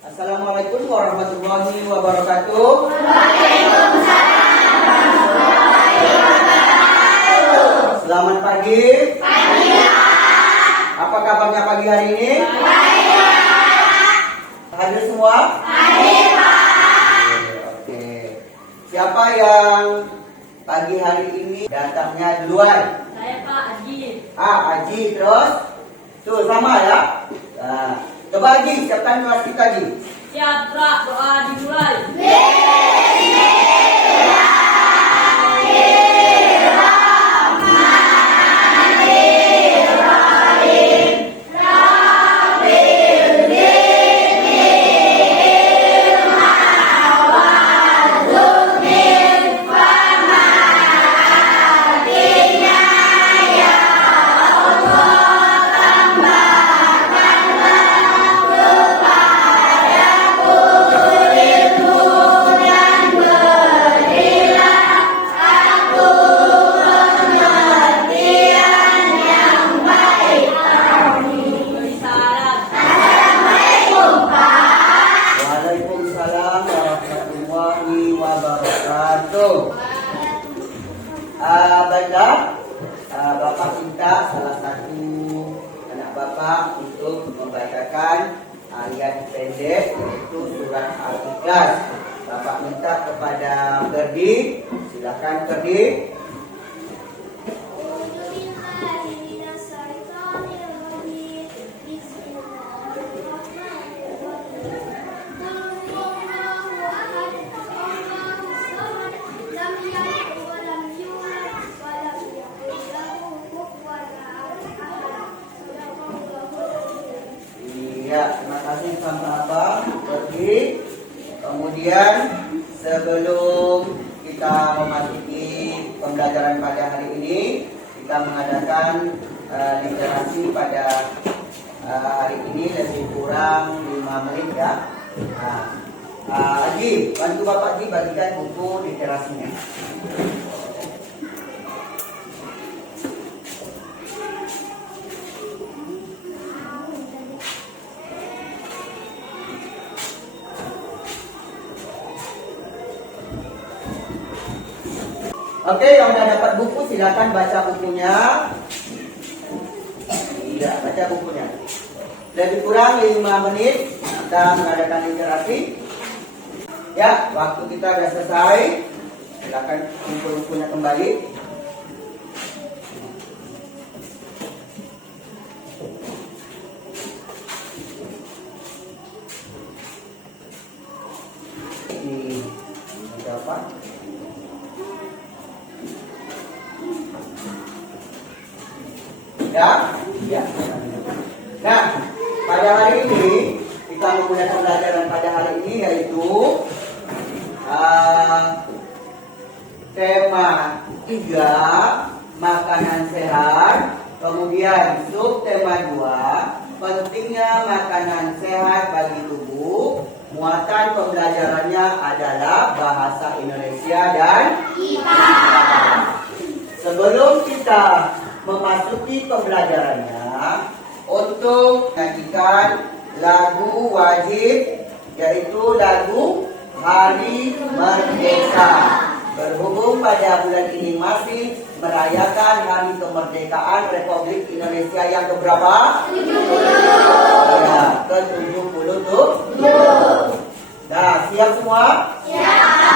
Assalamualaikum warahmatullahi wabarakatuh. Selamat pagi. Apa kabarnya pagi hari ini? Hadir semua? Oke. Siapa yang pagi hari ini datangnya duluan? Saya Pak Aji. Aji terus? Tuh sama ya? Nah, coba Aji, siapkan kelas kita Aji. Siap, Pak. Doa dimulai. Waalaikumsalam warahmatullahi wabarakatuh. Baiklah, Bapak minta salah satu anak Bapak untuk membacakan ayat pendek yaitu surat Al-Ikhlas. Bapak minta kepada Ferdi, silakan Ferdi. Ya, terima kasih sama Abang Ferdi. Kemudian sebelum kita memasuki pembelajaran pada hari ini, kita mengadakan literasi pada hari ini lebih kurang 5 menit ya. Aji, bantu Bapak Aji bagikan buku literasinya. Oke, yang sudah dapat buku silakan baca bukunya. Iya, baca bukunya. Lebih kurang 5 menit kita mengadakan literasi. Ya, waktu kita sudah selesai. Silakan kumpul bukunya kembali. Ini berapa? Ya. Nah, pada hari ini kita memulai pembelajaran pada hari ini yaitu tema 3 makanan sehat, kemudian subtema 2 pentingnya makanan sehat bagi tubuh. Muatan pembelajarannya adalah bahasa Indonesia dan IPA. Sebelum kita memasuki pembelajarannya, untuk menyanyikan lagu wajib yaitu lagu Hari Merdeka. Berhubung pada bulan ini masih merayakan Hari Kemerdekaan Republik Indonesia yang keberapa? 70. Ya, ke-77. Nah, siap semua? Siap.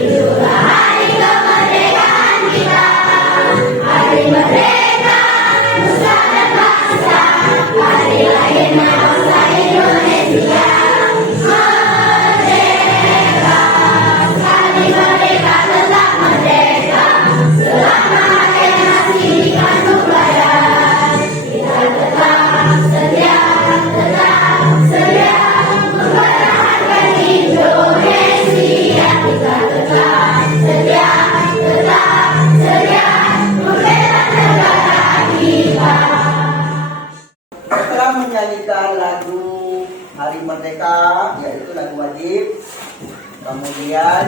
Itulah hari kemerdekaan. Kemudian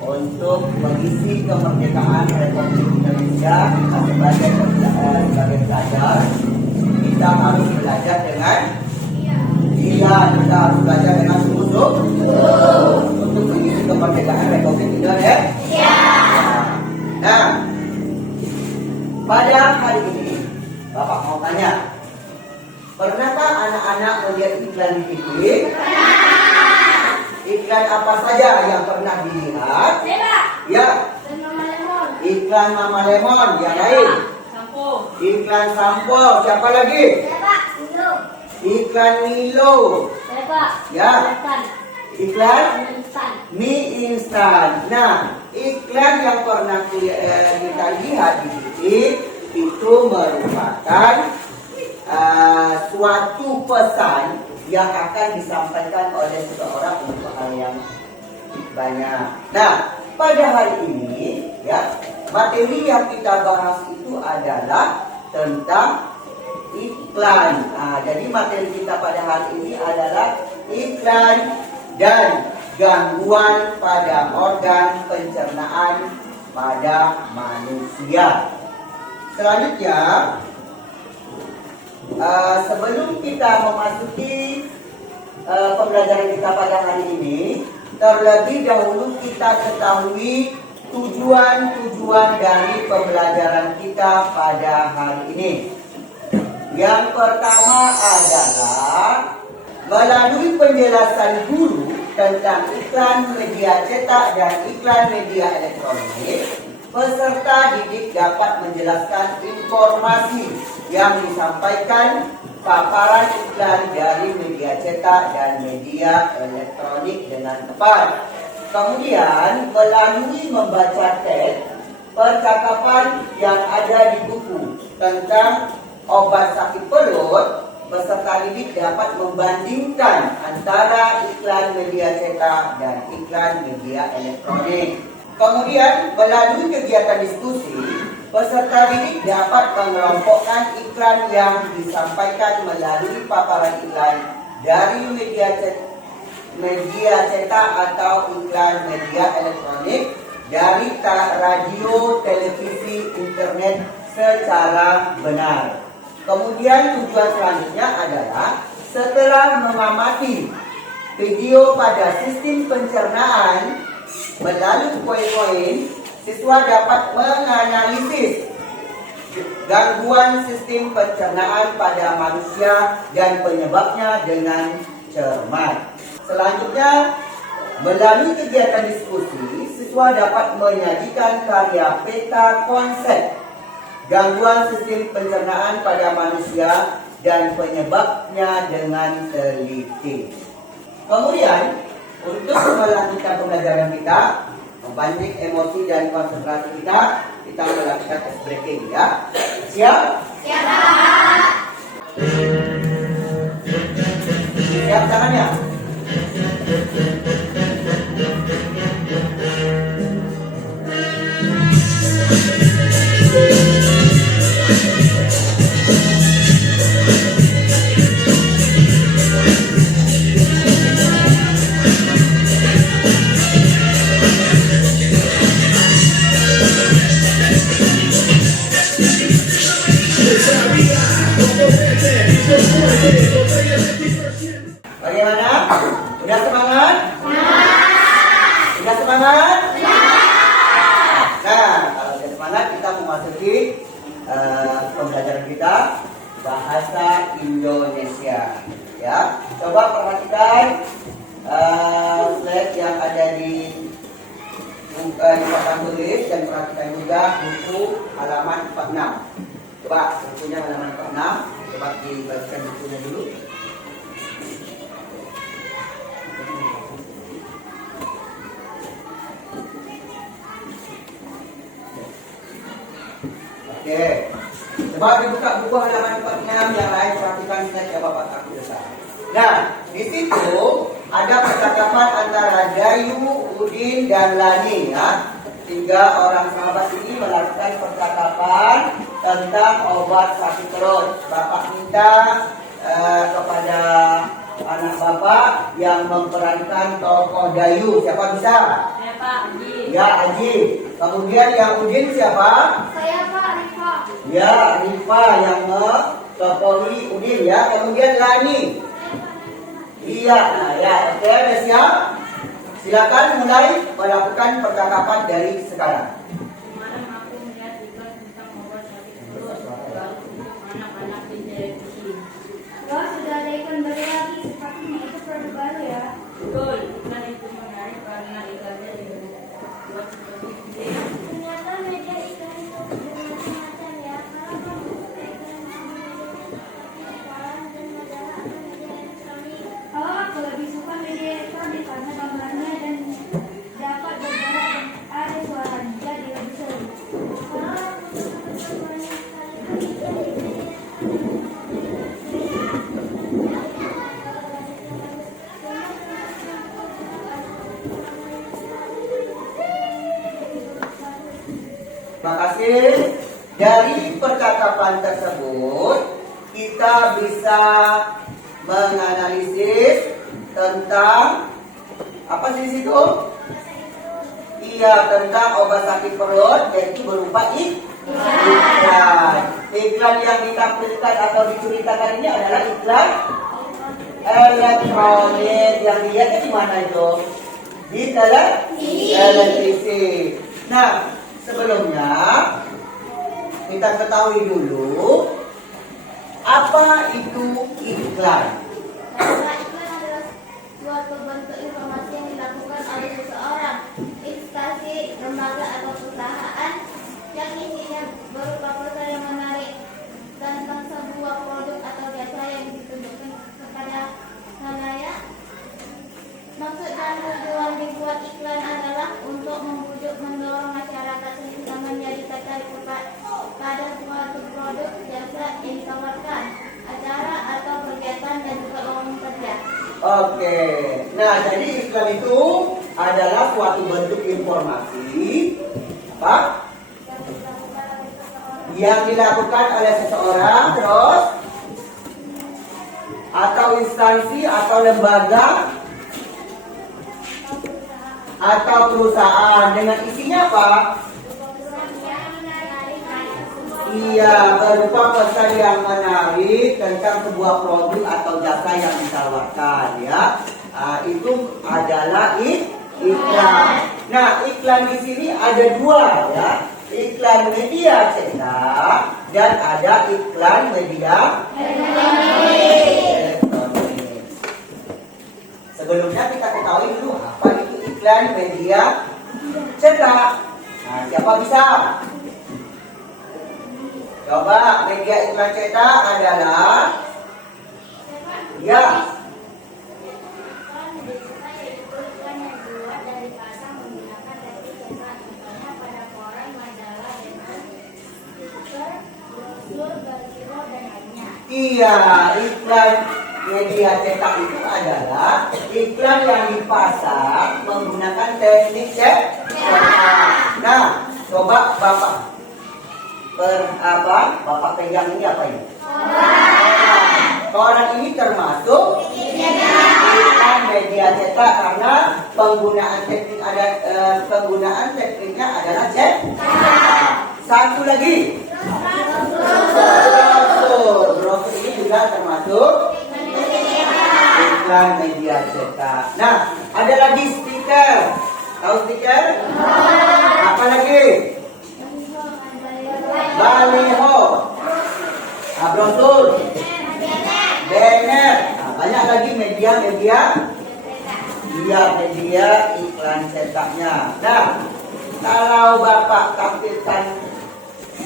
untuk mengisi kemerdekaan Republik Indonesia sebagai pelajar, kita harus belajar dengan kita harus belajar dengan sungguh-sungguh untuk mengisi kemerdekaan Republik Indonesia. Nah, pada hari ini Bapak mau tanya, pernahkah anak-anak melihat iklan di TV? Iklan apa saja yang pernah dilihat? Ya. Iklan Mama Lemon. Yang lain? Iklan sampo. Siapa lagi? Iklan Milo. Ya. Iklan mie instan. Nah, iklan yang pernah kita lihat di TV itu merupakan suatu pesan yang akan disampaikan oleh seseorang untuk hal yang banyak. Nah, pada hari ini ya, materi yang kita bahas itu adalah tentang iklan. Nah, jadi materi kita pada hari ini adalah iklan dan gangguan pada organ pencernaan pada manusia. Selanjutnya, sebelum kita memasuki pembelajaran kita pada hari ini, terlebih dahulu kita ketahui tujuan-tujuan dari pembelajaran kita pada hari ini. Yang pertama adalah melalui penjelasan guru tentang iklan media cetak dan iklan media elektronik, peserta didik dapat menjelaskan informasi yang disampaikan paparan iklan dari media cetak dan media elektronik dengan tepat. Kemudian melalui membaca teks percakapan yang ada di buku tentang obat sakit perut, peserta didik dapat membandingkan antara iklan media cetak dan iklan media elektronik. Kemudian melalui kegiatan diskusi, peserta didik dapat mengelompokkan iklan yang disampaikan melalui paparan iklan dari media cetak atau iklan media elektronik, dari radio, televisi, internet secara benar. Kemudian tujuan selanjutnya adalah setelah mengamati video pada sistem pencernaan melalui poin-poin, siswa dapat menganalisis gangguan sistem pencernaan pada manusia dan penyebabnya dengan cermat. Selanjutnya, melalui kegiatan diskusi, siswa dapat menyajikan karya peta konsep gangguan sistem pencernaan pada manusia dan penyebabnya dengan teliti. Kemudian, untuk melanjutkan pembelajaran kita, membanding emosi dan konsentrasi kita melakukan ice breaking ya. Siap? Siap. Siap tangannya. Bagaimana? Udah semangat? Udah semangat? Nah, kalau udah semangat kita memasuki pembelajaran kita bahasa Indonesia. Ya, coba perhatikan slide yang ada di papan tulis dan perhatikan juga buku halaman 46. Coba bukunya halaman 46. Coba dibagikan bukunya dulu. Oke. Coba dibuka buku halaman 46 yang lain, perhatikan slide yang Bapak aku besar. Nah, di situ ada percakapan antara Dayu, Udin, dan Lani ya. 3 orang sahabat ini melakukan percakapan tentang obat sakit perut. Bapak minta kepada anak bapak yang memerankan tokoh Dayu? Siapa bisa? Saya Pak Haji. Ya, Haji. Kemudian yang Udin siapa? Saya Pak Rifa. Ya, Rifa yang metokohi Udin ya. Kemudian Lani. Iya, nah ya, oke, udah siap? Silakan mulai melakukan percakapan dari sekarang. Kemarin aku melihat iklan tentang obat sakit perut baru untuk anak-anak di televisi. Wah, sudah ada iklan baru lagi. Sepertinya itu produk baru ya. Betul, iklan itu menarik karena iklannya dibuat seperti video. Ternyata media iklan itu bermacam-macam ya. Kalau kamu suka iklan koran dan majalah atau media elektronik. Oh, aku lebih suka media elektronik karena gambarnya dan dapat bergerak dan ada suaranya, jadi lebih seru. Kalau aku suka banyak sekali dari Terima kasih. Dari percakapan tersebut kita bisa menganalisis tentang apa sih di situ? Iya, tentang obat sakit perut, yaitu berupa iklan. Iklan yang ditampilkan atau diceritakan ini adalah iklan elektronik. Yang dilihatnya di mana itu? Di televisi. Nah, sebelumnya kita ketahui dulu apa itu iklan. Bahwa iklan adalah suatu bentuk informasi yang dilakukan oleh seseorang, instansi, lembaga atau perusahaan yang isinya berupa proposal yang menarik tentang sebuah produk atau jasa yang ditunjukkan kepada khalayak. Maksud dan tujuan dibuat iklan adalah untuk membujuk, mendorong masyarakat sehingga menjadi tertarik pada suatu produk, jasa yang ditawarkan, acara atau kegiatan dan juga lowongan kerja. Oke, nah jadi iklan itu adalah suatu bentuk informasi apa yang dilakukan oleh seseorang, terus atau instansi atau lembaga atau perusahaan dengan isinya apa? Iya, berupa pesan yang menarik tentang sebuah produk atau jasa yang ditawarkan ya. Itu adalah iklan. Nah, iklan di sini ada dua ya. Iklan media cetak dan ada iklan media elektronik. Sebelumnya kita ketahui dulu apa itu iklan media cetak. Nah, siapa bisa? Coba, media iklan cetak adalah ya. Iklan media cetak yaitu iklan yang dibuat dan dipasang menggunakan teknik cetak, misalnya pada koran, majalah, dan stiker, brosur, baliho, dan lainnya. Iya, iklan media cetak itu adalah iklan yang dipasang menggunakan teknik cetak. Nah, coba Bapak Bapak pegang ini apa ini? Koran ini termasuk iklan media cetak karena penggunaan tekniknya adalah cetak. Satu lagi. Brosur ini juga termasuk iklan media cetak. Nah, ada lagi stiker. Tahu stiker? Apa lagi? Baliho, brosur, banner. Nah, banyak lagi media iklan cetaknya. Nah, kalau Bapak tampilkan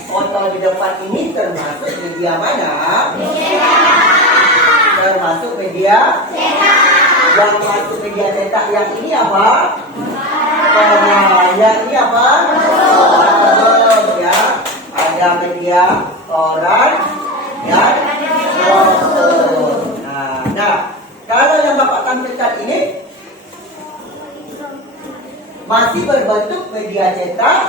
foto di depan ini termasuk media mana? Termasuk media yang masuk media cetak yang ini apa? Yang ini apa? Ya, ada media koran dan brosur. Nah, kalau yang Bapak tampilkan ini masih berbentuk media cetak,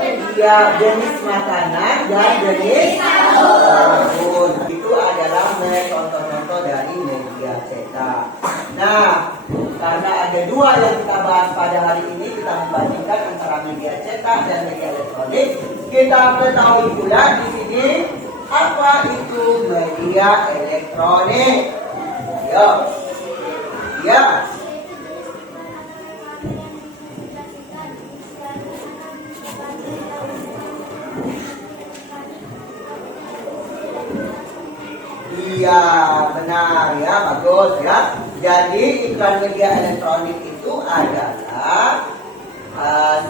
media jenis makanan dan jenis sabun. Itu adalah menonton dari media cetak. Nah, karena ada dua yang kita bahas pada hari ini, kita membandingkan antara media cetak dan media elektronik. Kita ketahui pula di sini apa itu media elektronik. Yo, ya. Iya, benar ya, bagus ya. Jadi iklan media elektronik itu adalah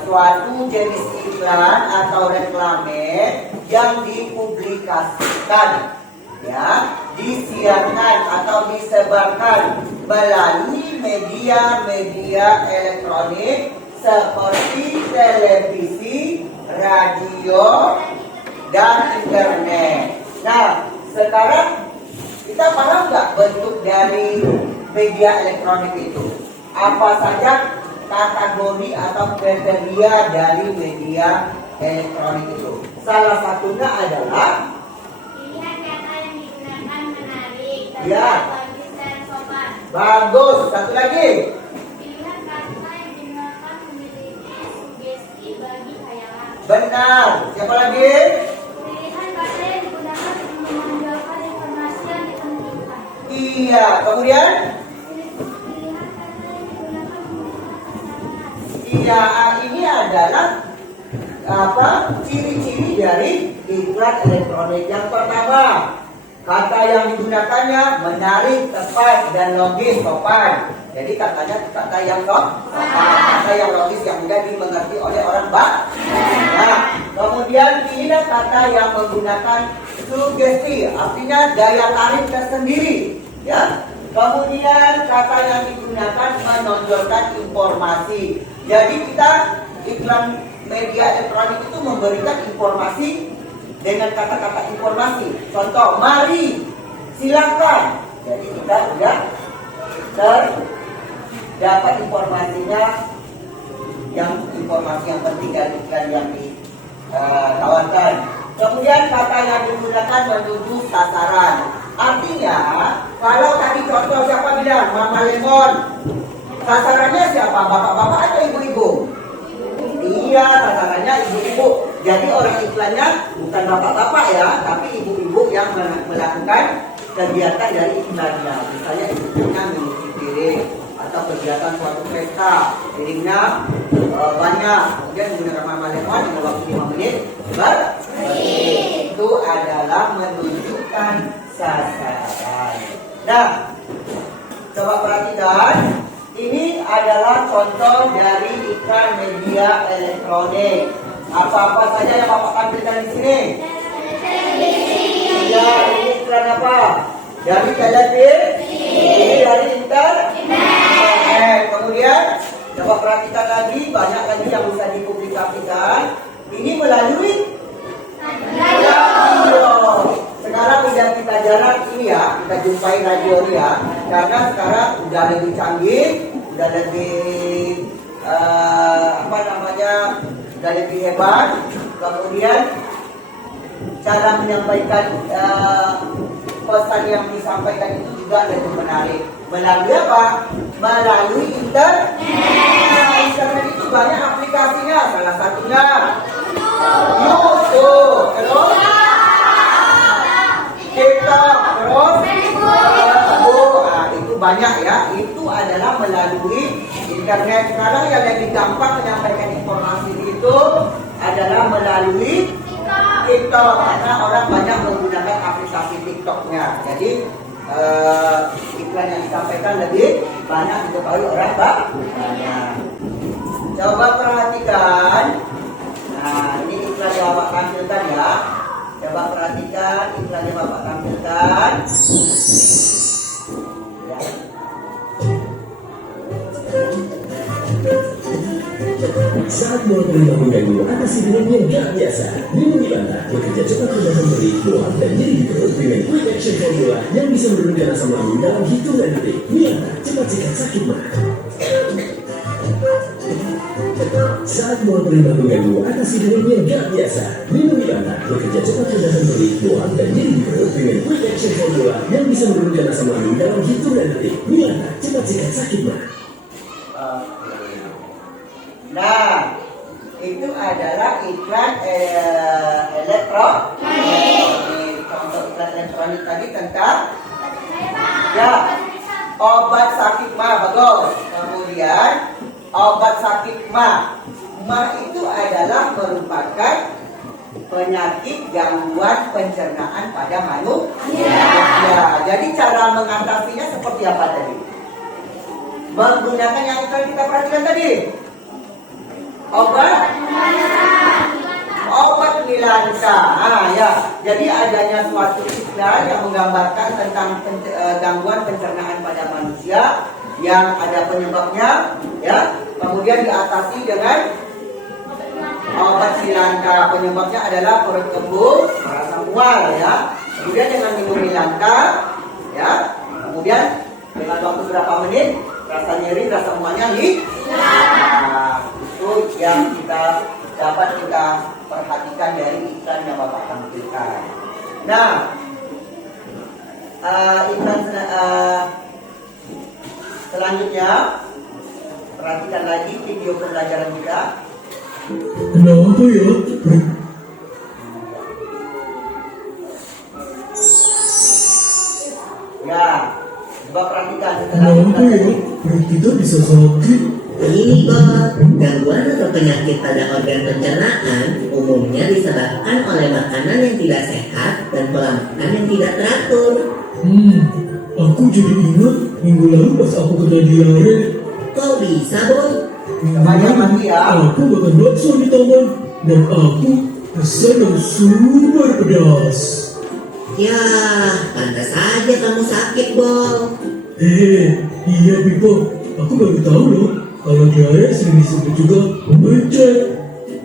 suatu jenis iklan atau reklame yang dipublikasikan, ya, disiarkan atau disebarkan melalui media-media elektronik seperti televisi, radio, dan internet. Nah, sekarang kita paham nggak bentuk dari media elektronik itu? Apa saja kategori atau kriteria dari media elektronik itu? Salah satunya adalah Pilihan kata yang digunakan menarik, Ya. bagus dan sopan. bagus. Satu lagi. Pilihan kata yang digunakan memiliki sugesti bagi khayalan. Benar. Siapa lagi? Pilihan kata yang digunakan untuk menonjolkan informasi yang dipentingkan. Iya. Kemudian Pilihan kata yang digunakan untuk pasangan. iya, ini adalah ciri-ciri dari iklan elektronik. Yang pertama, kata yang digunakannya menarik, tepat, dan logis, sopan. Jadi kata yang sopan, kata yang logis yang mudah dimengerti oleh orang banyak. Kemudian pilihlah kata yang menggunakan sugesti, artinya daya tarik tersendiri, ya. Kemudian kata yang digunakan menonjolkan informasi. Jadi kita iklan media elektronik itu memberikan informasi dengan kata-kata informasi. Contoh, mari, silakan. Jadi kita sudah terdapat informasinya, informasi yang penting dari iklan yang ditawarkan. Kemudian kata yang digunakan menuju sasaran. Artinya, kalau tadi contoh siapa bilang Mama Lemon, sasarannya siapa? Bapak-bapak atau ibu-ibu? Iya, sasarannya ibu-ibu. Jadi orang iklannya bukan bapak-bapak ya, tapi ibu-ibu yang melakukan kegiatan dari iklannya. Misalnya ibunya mencuci piring atau kegiatan suatu pesta, piringnya banyak, kemudian menggunakan Mama Lemon dalam waktu 5 menit. Itu adalah menunjukkan sasaran. Nah, coba perhatikan. Ini adalah contoh dari iklan media elektronik. Apa-apa saja yang Bapak tampilkan di sini? Ya, ini iklan apa? Dari televisi, ini dari internet. Kemudian, coba perhatikan lagi, banyak lagi yang bisa dipublikasikan. Ini melalui radio. Sekarang udah kita jarang ini ya, kita jumpai radio ya, karena sekarang udah lebih canggih, udah lebih udah lebih hebat. Kemudian cara menyampaikan pesan yang disampaikan itu juga lebih menarik. Melalui apa? Melalui internet. Internet itu banyak aplikasinya, salah satunya YouTube, terus TikTok, terus itu banyak ya. Itu adalah melalui internet. Sekarang yang lebih gampang menyampaikan informasi itu adalah melalui TikTok, karena orang banyak menggunakan aplikasi TikToknya. Jadi iklan yang disampaikan lebih banyak diketahui orang banyak. Coba perhatikan. Nah, ini iklan yang Bapak tampilkan ya. Coba perhatikan iklan yang Bapak tampilkan. Ya. Saat mau terima mengganggu atasi dengan yang gak biasa. Minggu dibantah bekerja cepat dan memberi mual dan nyeri di perut dengan quick action formula yang bisa menurunkan asam lambung dalam hitungan detik. Milanta cepat sikat sakit mah. Saat mual terlibat mengganggu atasi dengan yang gak biasa. Lindungi anak, bekerja cepat redakan perih, mual dan nyeri di perut dengan Quick Action Formula yang bisa menurunkan asam lambung dalam hitungan detik. Milanta, cepat sikat sakit mah. Nah, itu adalah iklan contoh iklan elektronik tadi tentang ya obat sakit mah, bagus. Kemudian obat sakit mah itu adalah merupakan penyakit gangguan pencernaan pada manusia. Ya, jadi cara mengatasinya seperti apa tadi? Menggunakan yang kita perhatikan tadi. Obat Milanta. Ya. Jadi adanya suatu iklan yang menggambarkan tentang gangguan pencernaan pada manusia yang ada penyebabnya, ya. Kemudian diatasi dengan obat Milanta. Penyebabnya adalah perut kembung, merasa mual, ya. Kemudian dengan minum Milanta, ya. Kemudian dengan waktu berapa menit, rasa nyeri, rasa mualnya hilang. Itu yang dapat kita perhatikan dari iklan yang Bapak tampilkan. Nah, iklan selanjutnya, perhatikan lagi video pembelajaran kita. Kenapa ya? Ya, coba perhatikan setelah Kenapa ya? Perut kita bisa sakit. Ini Bob, gangguan atau penyakit pada organ pencernaan umumnya disebabkan oleh makanan yang tidak sehat dan pola makan yang tidak teratur. Aku jadi ingat minggu lalu pas aku kena diare. Kok bisa, Bob? Banyak lagi ya. Aku makan bakso di taman dan aku pesan yang super pedas. Ya, pantas saja kamu sakit, Bob. Iya Bipo, aku baru tahu loh kalau diare sering disebut juga becek.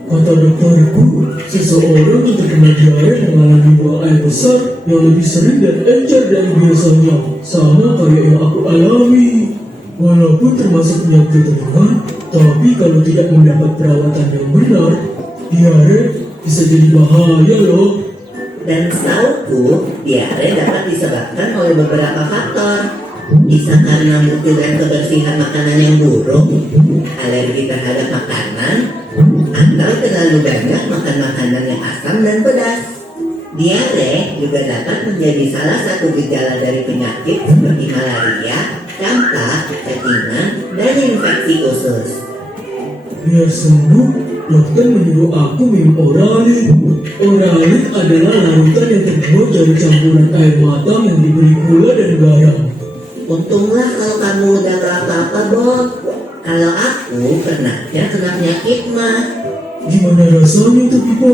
Kata dokterku, seseorang yang terkena diare mengalami buang air besar yang lebih sering dan encer dari biasanya, sama kayak yang aku alami. Walaupun termasuk penyakit ringan, tapi kalau tidak mendapat perawatan yang benar, diare bisa jadi bahaya loh. Dan setauku, diare dapat disebabkan oleh beberapa faktor. Bisa karena mutu dan kebersihan makanan yang buruk, alergi terhadap makanan, atau terlalu banyak makan makanan yang asam dan pedas. Diare juga dapat menjadi salah satu gejala dari penyakit seperti malaria, campak, cacingan, dan infeksi usus. Biar sembuh, dokter menyuruh aku minum Oralit. Oralit adalah larutan yang terbuat dari campuran air matang yang diberi gula dan garam. Untunglah kalau kamu udah gak apa-apa, Bob. Kalau aku pernahnya kena penyakit mah. Gimana rasanya tuh, Pipo?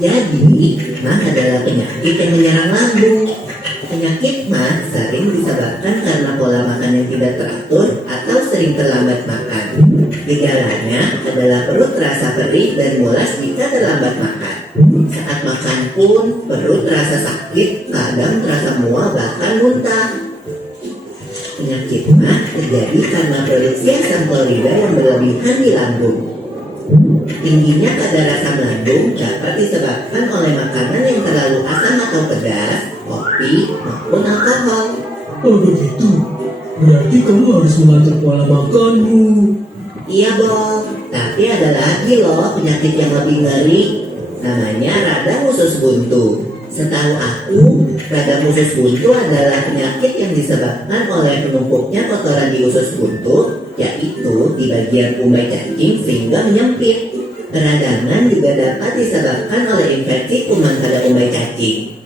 Jadi, mah adalah penyakit yang menyerang lambung. Penyakit mah sering disebabkan karena pola makan yang tidak teratur atau sering terlambat makan. Gejalanya adalah perut terasa perih dan mulas jika terlambat makan. Saat makan pun perut terasa sakit, kadang terasa mual bahkan muntah. Penyakit mah terjadi karena produksi asam klorida yang berlebihan di lambung. Tingginya kadar asam lambung dapat disebabkan oleh makanan yang terlalu asam atau pedas, kopi, maupun alkohol. Oh begitu, berarti kamu harus mengatur pola makanmu. Iya, Bob, tapi ada lagi loh penyakit yang lebih ngeri. Namanya radang usus buntu. Setahu aku, radang usus buntu adalah penyakit yang disebabkan oleh penumpuknya kotoran di usus buntu, yaitu di bagian umai cacing sehingga menyempit. Peradangan juga dapat disebabkan oleh infeksi kuman pada umai cacing.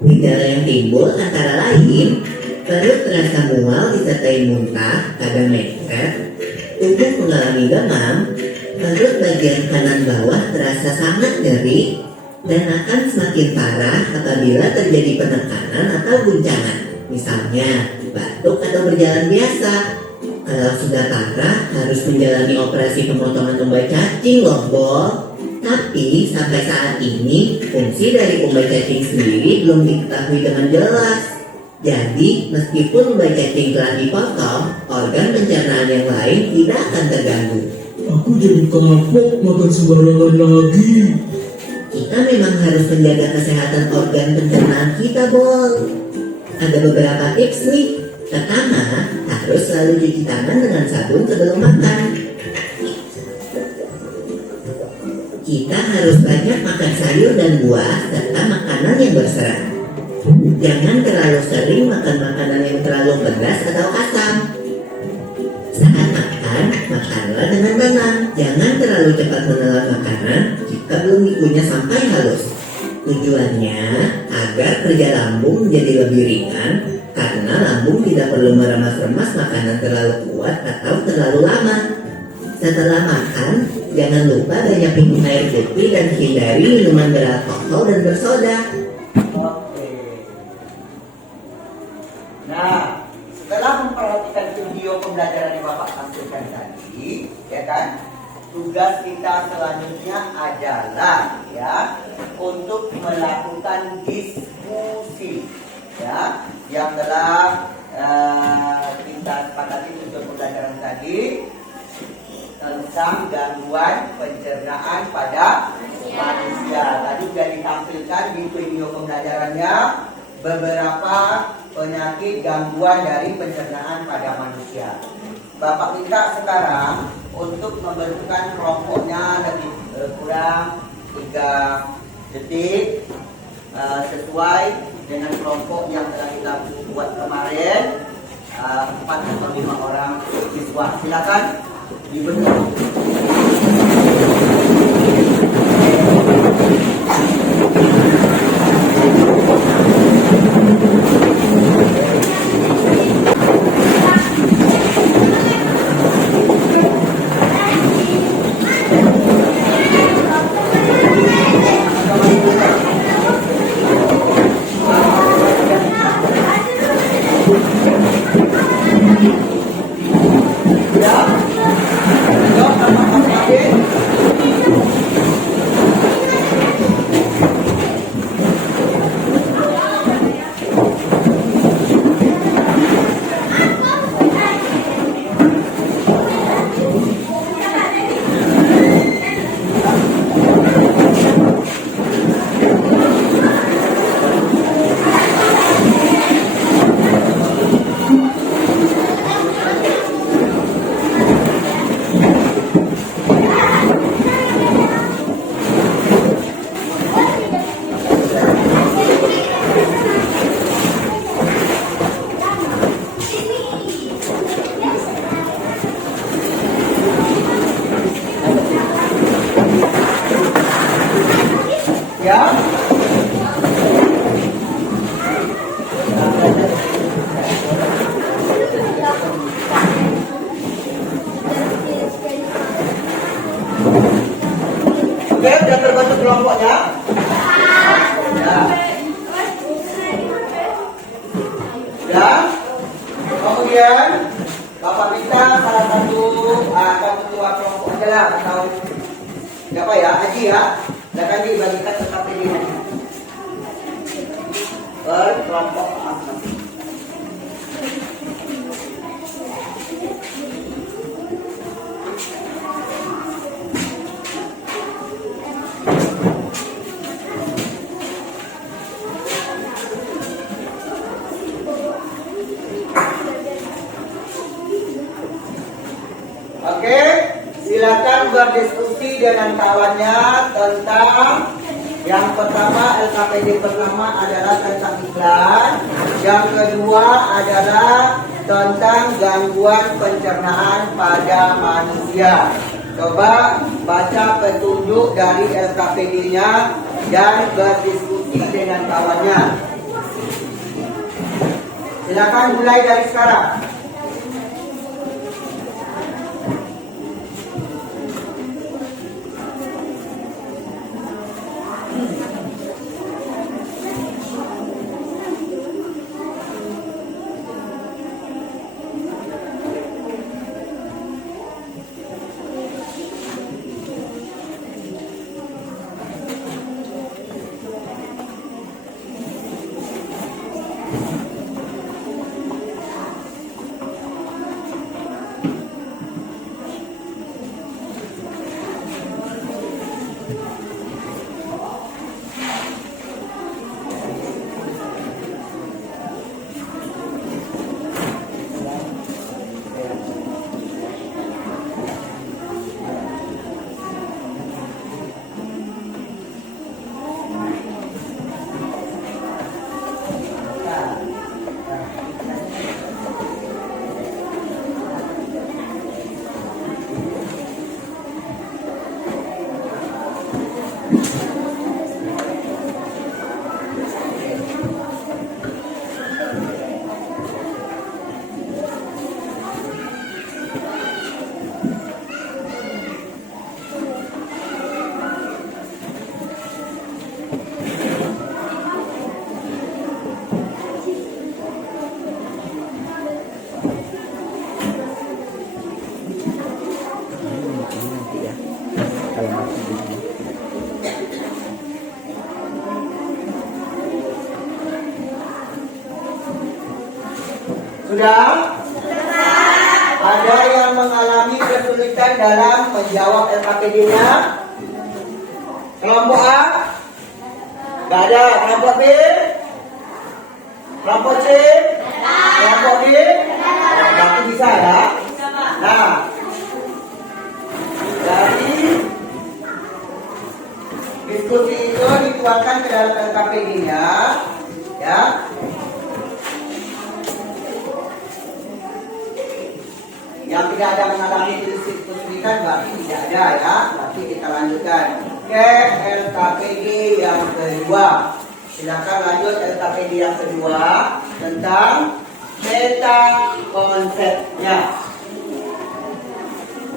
Gejala yang timbul antara lain perut terasa mual disertai muntah, kadang mencret, tubuh mengalami demam, perut bagian kanan bawah terasa sangat nyeri, dan akan semakin parah apabila terjadi penekanan atau guncangan, misalnya batuk atau berjalan biasa. Kalau sudah parah, harus menjalani operasi pemotongan umbai cacing loh, Bob. Tapi sampai saat ini, fungsi dari umbai cacing sendiri belum diketahui dengan jelas. Jadi, meskipun umbai cacing telah dipotong, organ pencernaan yang lain tidak akan terganggu. aku jadi kapok makan sembarangan lagi. Kita memang harus menjaga kesehatan organ pencernaan kita, Bol. Ada beberapa tips nih. Pertama, harus selalu cuci tangan dengan sabun sebelum makan. Kita harus banyak makan sayur dan buah serta makanan yang berserat. Jangan terlalu sering makan makanan yang terlalu pedas atau asam. Saat makan, makanlah dengan tenang. Jangan terlalu cepat menelan makanan jika belum dikunyah sampai halus. Tujuannya agar kerja lambung menjadi lebih ringan karena lambung tidak perlu meremas-remas makanan terlalu kuat atau terlalu lama. Setelah makan, jangan lupa banyak minum air putih dan hindari minuman beralkohol dan bersoda. Oke. Nah, setelah memperhatikan video pembelajaran yang Bapak tampilkan tadi, ya kan? Tugas kita selanjutnya adalah ya untuk melakukan diskusi ya yang telah kita sepakati untuk pembelajaran tadi tentang gangguan pencernaan pada manusia. Tadi sudah ditampilkan di video pembelajarannya beberapa penyakit gangguan dari pencernaan pada manusia. Bapak minta sekarang untuk membentukkan kelompoknya lebih kurang 3 detik sesuai dengan kelompok yang telah kita buat kemarin 4 atau 5 orang siswa. Silakan dibentuk. Ya. Oke, sudah terbentuk kelompoknya? Ya. Ya. Kemudian Bapak minta salah satu ketua kelompok aja lah atau siapa ya, Aji ya. Silakan dibagikan ke KPD per kelompok masing-masing. Oke, silakan berdiskusi dengan kawannya tentang yang pertama, LKPD pertama adalah tentang iklan. Yang kedua adalah tentang gangguan pencernaan pada manusia. Coba baca petunjuk dari LKPD-nya dan berdiskusi dengan kawannya. Silakan mulai dari sekarang. Sudah? Ada yang mengalami kesulitan dalam menjawab LKPD-nya? Kelompok A? Gak ada. Kelompok B? Kelompok C? Kelompok D? Oh, berarti bisa ya? Nah, dari diskusi itu dituangkan ke dalam LKPD-nya, ya. Yang tidak ada mengalami kesulitan berarti tidak ada ya. Berarti kita lanjutkan ke LKPD yang kedua. Silakan lanjut LKPD yang kedua tentang peta konsepnya.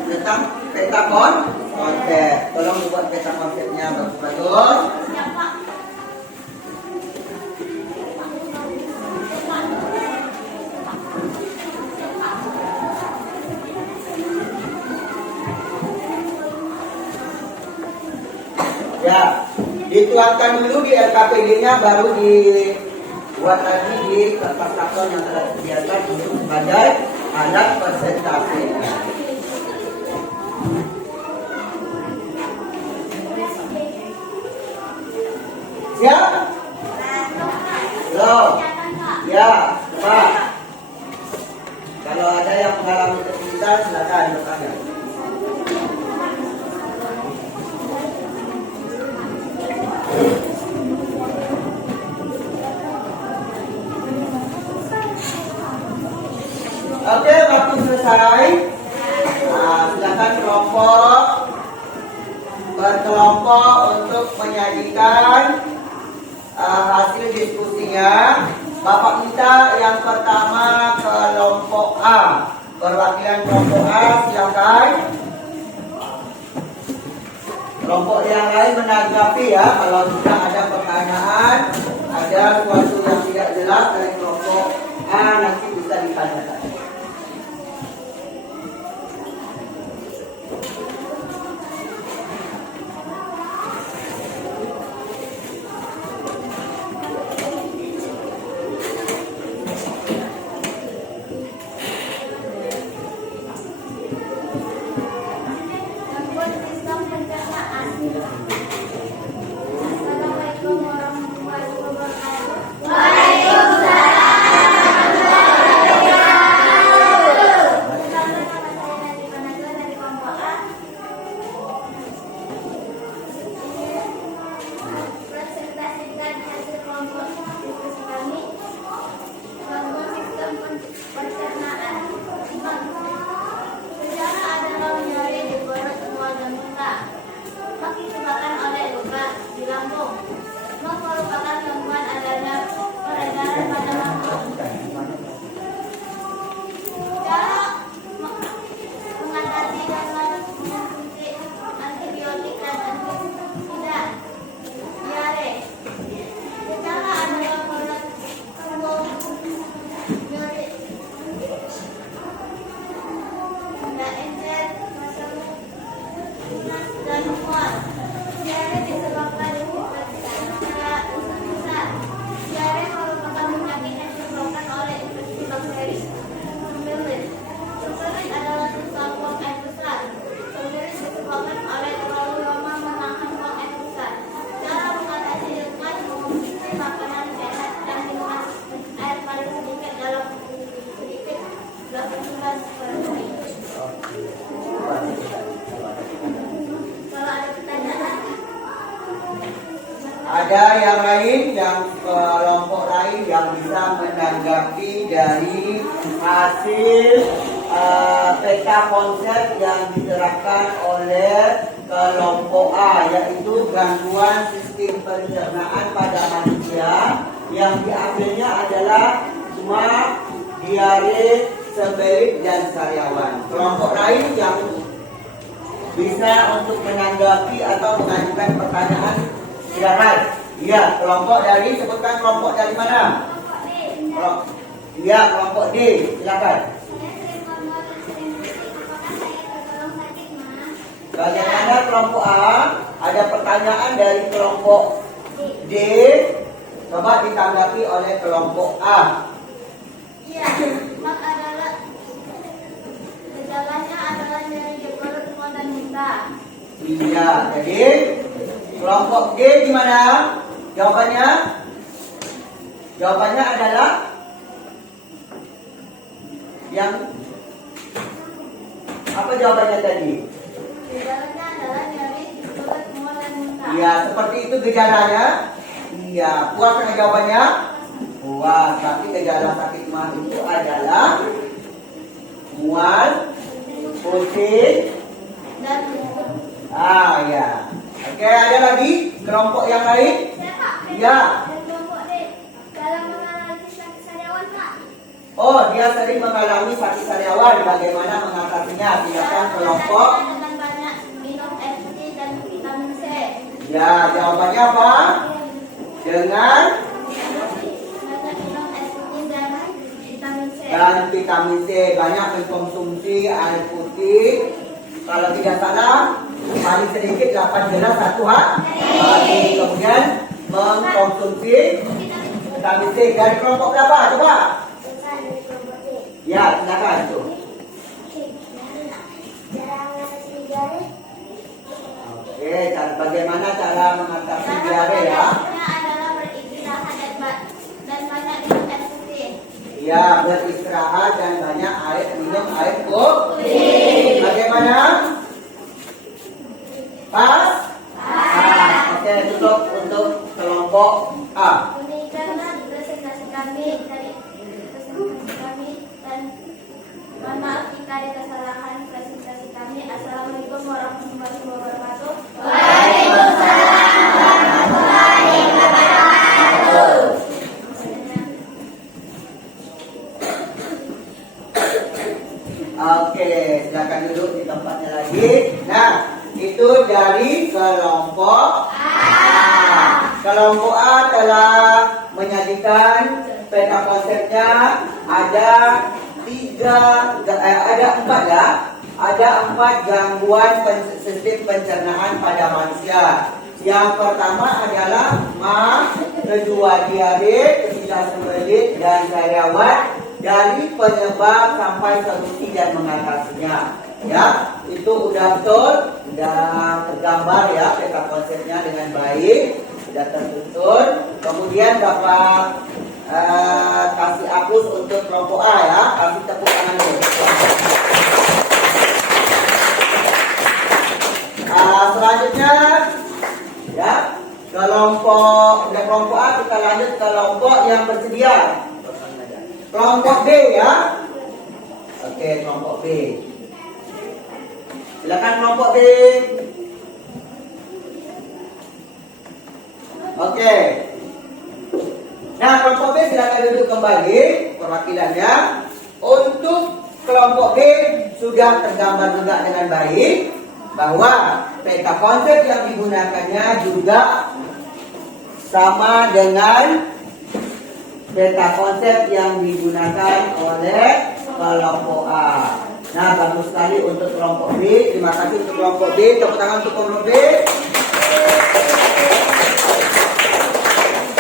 Tentang peta konsep. Tolong buat peta konsepnya bagus-bagus. Ya, dituangkan dulu di LKPD-nya, baru dibuat lagi di kertas karton yang telah disediakan untuk sebagai alat presentasi. Siap? Belum? Ya, coba. Kalau ada yang mengalami kesulitan, silakan bertanya. Oke, waktu selesai. Nah, silakan kelompok berkelompok untuk menyajikan hasil diskusinya. Bapak minta yang pertama kelompok A. Perwakilan kelompok A, silakan. Kelompok yang lain menanggapi ya. Kalau sudah ada pertanyaan, ada sesuatu yang tidak jelas dari kelompok A, nanti bisa ditanyakan. Gangguan sistem pencernaan. Assalamualaikum warahmatullahi wabarakatuh. Presentasikan hasil kelompok diskusi kami. Gangguan sistem pencernaan. Gejala adalah nyeri di perut, mual dan muntah. Kaki terbakar oleh luka di lambung. Merupakan gangguan adanya peredaran pada lambung. Cara mengatasi dengan mengkonsumsi antibiotik dan antisida. Diare. Gejala adalah perut kembung, nyeri, tidak encer, masam, panas dan mual. Diare disebabkan secara besar. Diare merupakan penyakit yang disebabkan oleh infeksi bakteri. Sembelit adalah susah buang air besar. Sembelit disebabkan oleh terlalu lama menahan buang air besar. Cara mengatasi dengan mengonsumsi makanan sehat dan minuman air paling sedikit dalam sedikit 18 per hari. Kalau ada pertanyaan, Ada yang lain, yang kelompok lain yang bisa menanggapi dari hasil peta konsep yang diterapkan oleh kelompok A, yaitu gangguan sistem pencernaan pada manusia yang diambilnya adalah cuma diare, sembelit dan sariawan. Kelompok lain yang bisa untuk menanggapi atau mengajukan pertanyaan, silakan. Iya, kelompok dari, sebutkan kelompok dari mana? Iya, kelompok D, silakan. saya sering ngomong, sering berisik. Apakah saya tergolong sakit, Ma? Bagaimana kelompok A? Ada pertanyaan dari kelompok D. Coba ditanggapi oleh kelompok A. Iya, mak adalah gejalanya adalah nyeri di perut, mual dan muntah. Iya, jadi kelompok D gimana? Jawabannya? Jawabannya adalah yang apa jawabannya tadi? Gejalanya adalah nyeri di perut, mual dan muntah. Iya, seperti itu gejalanya. Iya, puas dengan jawabannya? Puas, tapi gejala sakit mah itu adalah mual, pusing. Dan Ya. Oke, ada lagi kelompok yang lain? Iya. dan kelompok D dalam mengalami sakit sariawan, Pak. Oh, dia sering mengalami sakit sariawan. Bagaimana mengatasinya? Silakan kelompok. Dengan banyak minum air putih dan vitamin C. Ya, jawabannya apa? Dengan Banyak minum air putih dan vitamin C. dan vitamin C. Banyak mengkonsumsi air putih. Kalau tidak salah, paling sedikit 8 gelas satu hari. Kemudian mengkonsumsi vitamin C. Dari kelompok berapa? Coba. Ya, silakan itu. Oke, bagaimana cara mengatasi diare ya? Adalah beristirahat dan banyak minum air putih. Ya, beristirahat dan banyak minum air putih. Bagaimana? Pas? Oke, tutup untuk kelompok A. Demikianlah presentasi kami dan mohon maaf jika ada kesalahan presentasi kami. Assalamualaikum warahmatullahi wabarakatuh. Oke, silakan duduk di tempatnya lagi. Nah, itu dari kelompok A. Kelompok A telah menyajikan peta konsepnya. Ada empat ya. Ada 4 gangguan sistem pencernaan pada manusia. Yang pertama adalah kedua diare, ketiga sembelit dan sariawan. Dari penyebab sampai solusi dan mengatasinya, ya itu udah betul, udah tergambar ya peta konsepnya dengan baik, sudah tersusun. Kemudian Bapak kasih hapus untuk kelompok A ya, kasih tepuk tangan dulu. Selanjutnya ya kelompok A, kita lanjut ke kelompok yang bersedia. Kelompok B ya. Oke, kelompok B. Silakan kelompok B. Oke. Nah, kelompok B silakan duduk kembali perwakilannya. Untuk kelompok B sudah tergambar juga dengan baik bahwa peta konsep yang digunakannya juga sama dengan peta konsep yang digunakan oleh kelompok A. Nah, bagus sekali untuk kelompok B. Terima kasih untuk kelompok B. Tepuk tangan untuk kelompok B.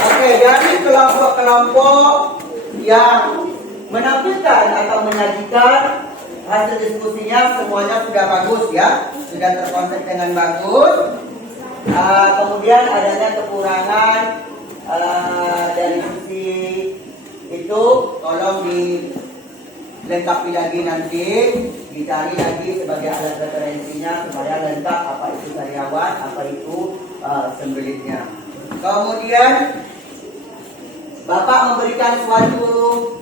Oke, dari kelompok-kelompok yang menampilkan atau menyajikan hasil diskusinya semuanya sudah bagus ya, sudah terkonsep dengan bagus. Kemudian adanya kekurangan dari sisi itu tolong dilengkapi lagi nanti, dicari lagi sebagai alat referensinya supaya lengkap apa itu sariawan, apa itu sembelitnya. Kemudian Bapak memberikan suatu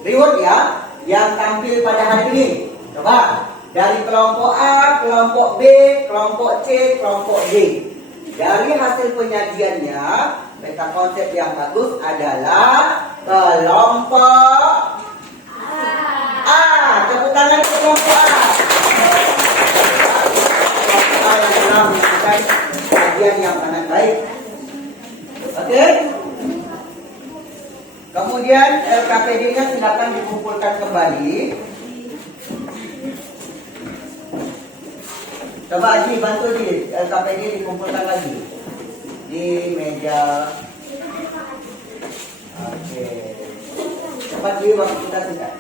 reward ya yang tampil pada hari ini. Coba dari kelompok A, kelompok B, kelompok C, kelompok D. Dari hasil penyajiannya, peta konsep yang bagus adalah kelompok A. Tepuk tangan untuk kelompok A. Kelompok A yang telah melakukan kajian yang sangat baik. Oke. Kemudian LKPD-nya silakan dikumpulkan kembali. Coba Haji bantu Haji, LKPD dikumpulkan lagi di meja. Oke. Cepat Ji, waktu kita singkat.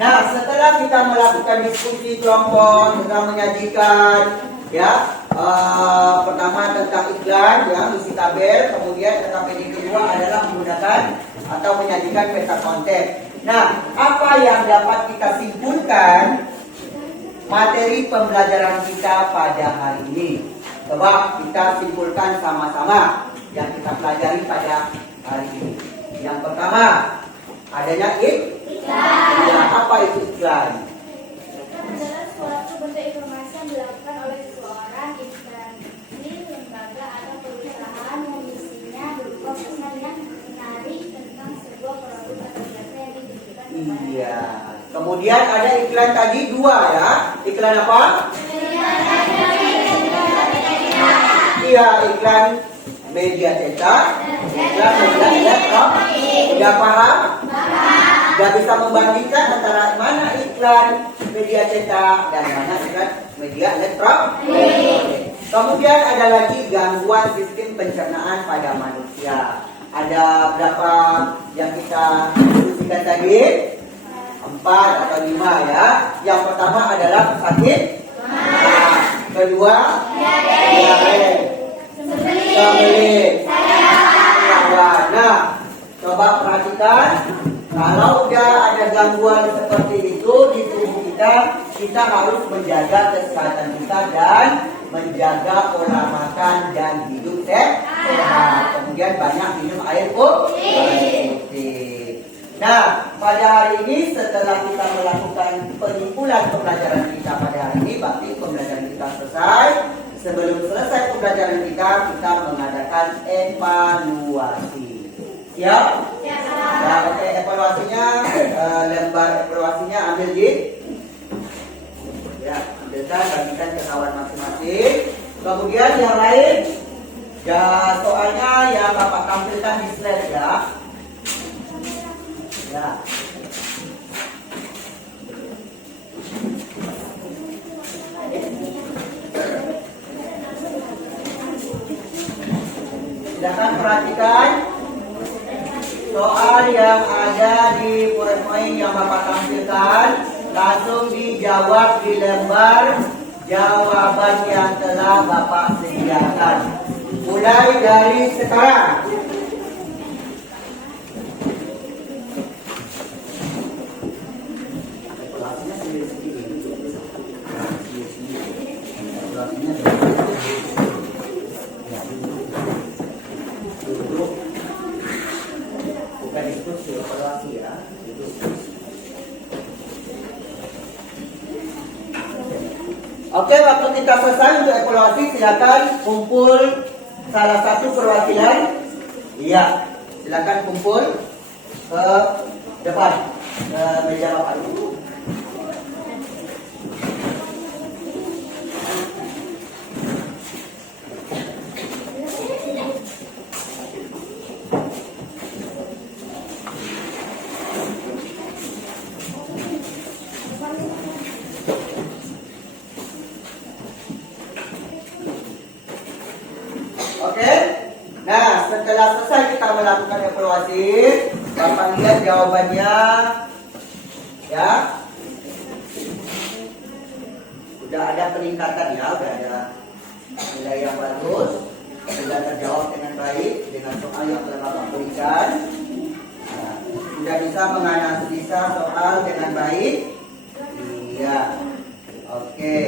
Nah, setelah kita melakukan diskusi kelompok, kita menyajikan ya pertama tentang iklan, ya isi tabel, kemudian LKPD kedua adalah menggunakan atau menyajikan peta konten. Nah, apa yang dapat kita simpulkan materi pembelajaran kita pada hari ini? Coba kita simpulkan sama-sama yang kita pelajari pada hari ini. Yang pertama, adanya iklan. Ya, apa itu iklan? Iklan adalah suatu bentuk informasi yang dilakukan oleh seseorang, instansi, lembaga, atau perusahaan yang misinya berupa pesan yang menarik tentang sebuah produk atau jasa yang ditujukan kepada. Iya. Kemudian ada iklan tadi dua ya. Iklan apa? Iya, iklan media cetak, iklan media elektronik. Sudah paham? Sudah bisa membandingkan antara mana iklan media cetak dan mana iklan media elektronik. Kemudian ada lagi gangguan sistem pencernaan pada manusia. Ada berapa yang kita diskusikan tadi? 4 atau 5 ya. Yang pertama adalah sakit. Kedua, diare. Kemudian, nah, coba perhatikan. Kalau udah ada gangguan seperti itu di tubuh kita harus menjaga kesehatan kita dan menjaga pola makan dan hidup sehat. Kemudian banyak minum air putih. Nah, pada hari ini setelah kita melakukan penyimpulan pembelajaran kita pada hari ini, berarti pembelajaran kita selesai. Sebelum selesai pembelajaran kita mengadakan evaluasi. Siap? Nah, oke, evaluasinya, lembar evaluasinya ambil di. Ya, ambilkan, bagikan ke kawan masing-masing. Kemudian yang lain, ya soalnya yang Bapak tampilkan di slide ya. Ya. Silakan perhatikan soal yang ada di PowerPoint yang Bapak tampilkan, langsung dijawab di lembar jawaban yang telah Bapak sediakan. Mulai dari sekarang. Bukan diskusi, evaluasi ya. Oke, waktu kita selesai untuk evaluasi, silakan kumpul salah satu perwakilan. Iya, silakan kumpul ke depan, ke meja Bapak dulu. Oke, nah setelah selesai kita melakukan evaluasi, Bapak lihat jawabannya, ya, udah ada peningkatan ya, udah ada nilai yang bagus, sudah terjawab dengan baik dengan soal yang telah Bapak berikan, nah, sudah bisa menganalisa soal dengan baik, iya, oke.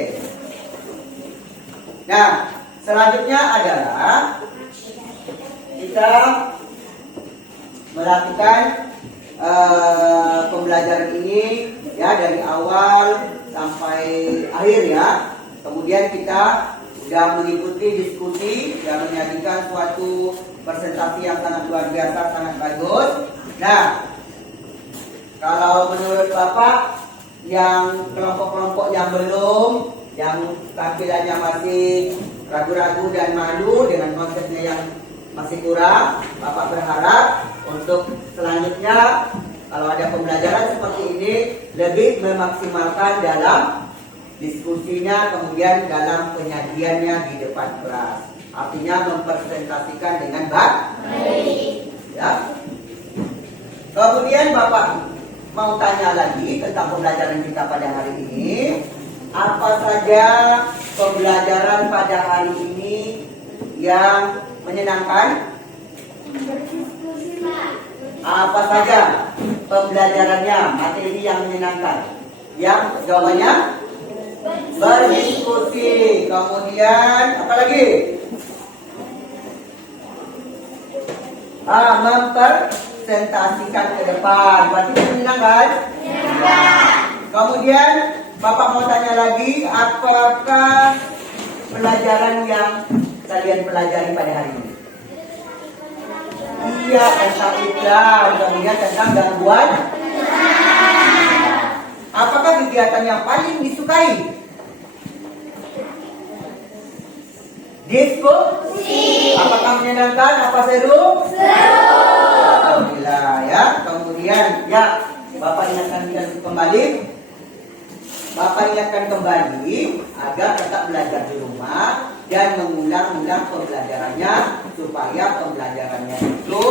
Nah, selanjutnya adalah kita melakukan pembelajaran ini ya dari awal sampai akhir ya. Kemudian kita sudah mengikuti diskusi yang menyajikan suatu presentasi yang sangat luar biasa, sangat bagus. Nah, kalau menurut Bapak yang kelompok-kelompok yang belum, yang tampilannya masih ragu-ragu dan malu dengan konsepnya yang masih kurang, Bapak berharap untuk selanjutnya Kalau ada pembelajaran seperti ini, lebih memaksimalkan dalam diskusinya, kemudian dalam penyajiannya di depan kelas. Artinya mempresentasikan dengan baik. Ya. Kemudian Bapak mau tanya lagi tentang pembelajaran kita pada hari ini. Apa saja pembelajaran pada hari ini yang menyenangkan? Berdiskusi, Pak. Apa saja pembelajarannya, materi yang menyenangkan? Yang jawabannya berdiskusi. Kemudian apa lagi? Mempresentasikan ke depan. Berarti menyenangkan? Kemudian Bapak mau tanya lagi, apakah pelajaran yang kalian pelajari pada hari ini? Iya, tentang iklan, kemudian tentang gangguan. Apakah kegiatan yang paling disukai? Diskusi. Apakah menyenangkan? Apa seru? Alhamdulillah ya. Kemudian ya, Bapak ingatkan kembali. Bapak ingatkan kembali agar tetap belajar di rumah dan mengulang-ulang pembelajarannya supaya pembelajarannya itu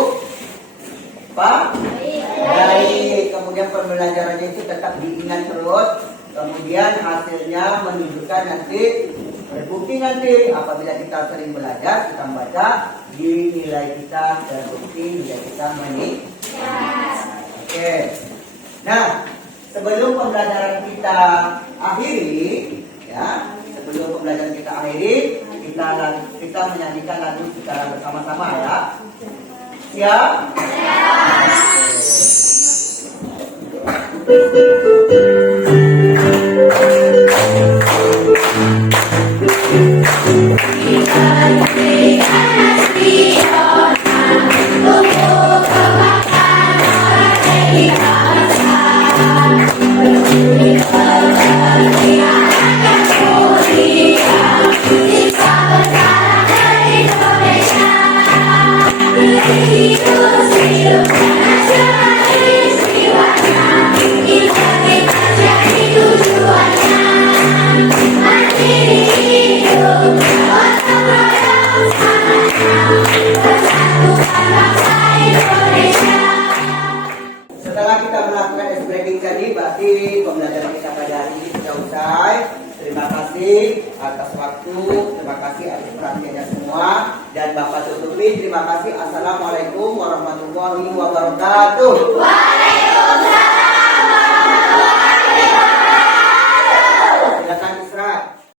baik. Kemudian pembelajarannya itu tetap diingat terus. Kemudian hasilnya menunjukkan nanti, terbukti nanti apabila kita sering belajar, kita membaca, di nilai kita terbukti, nilai kita meningkat. Oke. Nah, sebelum pembelajaran kita akhiri, ya, sebelum pembelajaran kita akhiri, kita menyanyikan lagu secara bersama-sama ya. Siap? Setelah kita melakukan ice breaking tadi, berarti pembelajaran kita pada hari ini sudah usai. Terima kasih atas waktu, terima kasih atas perhatiannya semua, dan Bapak tutupi. Terima kasih. Assalamualaikum warahmatullahi wabarakatuh. Waalaikumsalam.